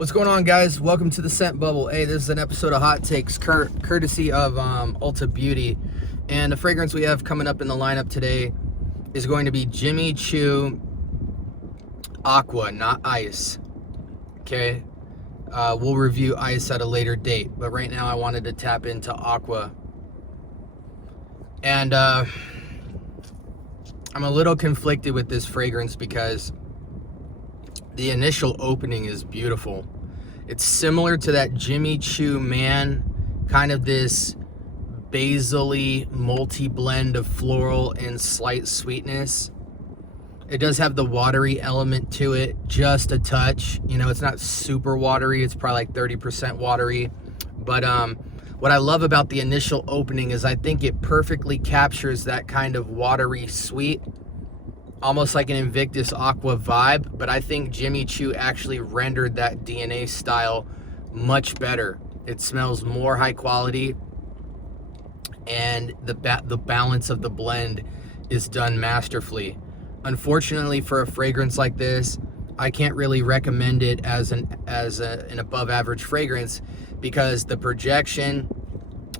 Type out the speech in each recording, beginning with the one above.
What's going on, guys? Welcome to the Scent Bubble. Hey, this is an episode of Hot Takes courtesy of Ulta Beauty. And the fragrance we have coming up in the lineup today is going to be Jimmy Choo Aqua, not Ice. Okay? We'll review Ice at a later date, but right now I wanted to tap into Aqua. And I'm a little conflicted with this fragrance because the initial opening is beautiful. It's similar to that Jimmy Choo Man, kind of this basil-y multi-blend of floral and slight sweetness. It does have the watery element to it, just a touch. You know, it's not super watery. It's probably like 30% watery. But what I love about the initial opening is I think it perfectly captures that kind of watery sweet, almost like an Invictus Aqua vibe, but I think Jimmy Choo actually rendered that DNA style much better. It smells more high quality, and the balance of the blend is done masterfully. Unfortunately, for a fragrance like this, I can't really recommend it as an above average fragrance because the projection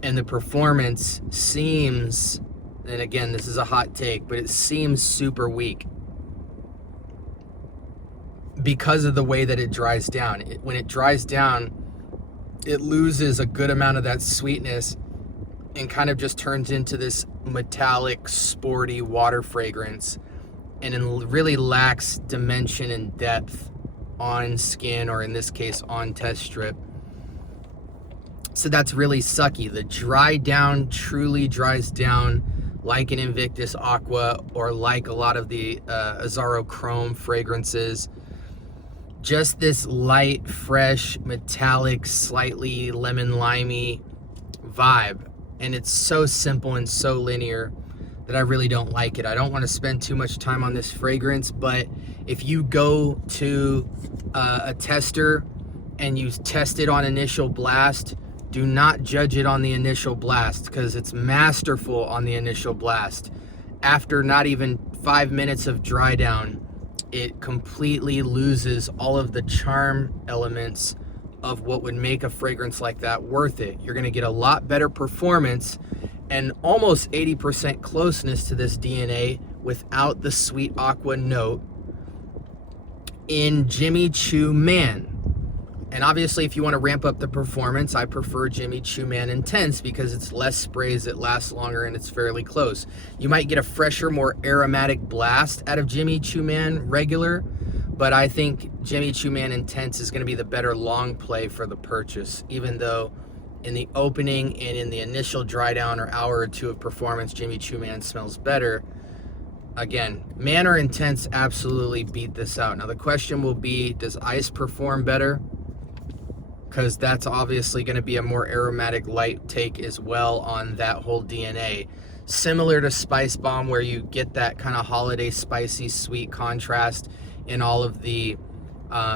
and the performance seems, and again, this is a hot take, but it seems super weak because of the way that it dries down. When it dries down, it loses a good amount of that sweetness and kind of just turns into this metallic, sporty water fragrance, and it really lacks dimension and depth on skin, or in this case, on test strip. So that's really sucky. The dry down truly dries down like an Invictus Aqua or like a lot of the Azzaro Chrome fragrances. Just this light, fresh, metallic, slightly lemon-limey vibe. And it's so simple and so linear that I really don't like it. I don't want to spend too much time on this fragrance, but if you go to a tester and you test it on initial blast, do not judge it on the initial blast because it's masterful on the initial blast. After not even 5 minutes of dry down, it completely loses all of the charm elements of what would make a fragrance like that worth it. You're gonna get a lot better performance and almost 80% closeness to this DNA without the sweet aqua note in Jimmy Choo Man. And obviously, if you want to ramp up the performance, I prefer Jimmy Choo Man Intense because it's less sprays, it lasts longer, and it's fairly close. You might get a fresher, more aromatic blast out of Jimmy Choo Man Regular, but I think Jimmy Choo Man Intense is going to be the better long play for the purchase, even though in the opening and in the initial dry down or hour or two of performance, Jimmy Choo Man smells better. Again, Man or Intense absolutely beat this out. Now the question will be, does Ice perform better? Because that's obviously going to be a more aromatic light take as well on that whole DNA. Similar to Spice Bomb, where you get that kind of holiday spicy sweet contrast in all of the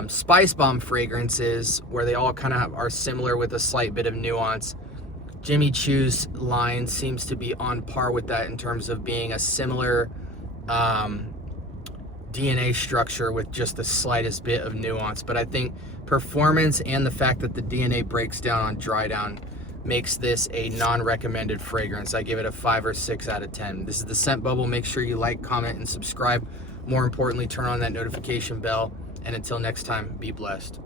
Spice Bomb fragrances, where they all kind of are similar with a slight bit of nuance. Jimmy Choo's line seems to be on par with that in terms of being a similar DNA structure with just the slightest bit of nuance. But I think performance and the fact that the DNA breaks down on dry down makes this a non-recommended fragrance. I give it a 5 or 6 out of 10. This is the Scent Bubble. Make sure you like, comment, and subscribe. More importantly, turn on that notification bell. And until next time, be blessed.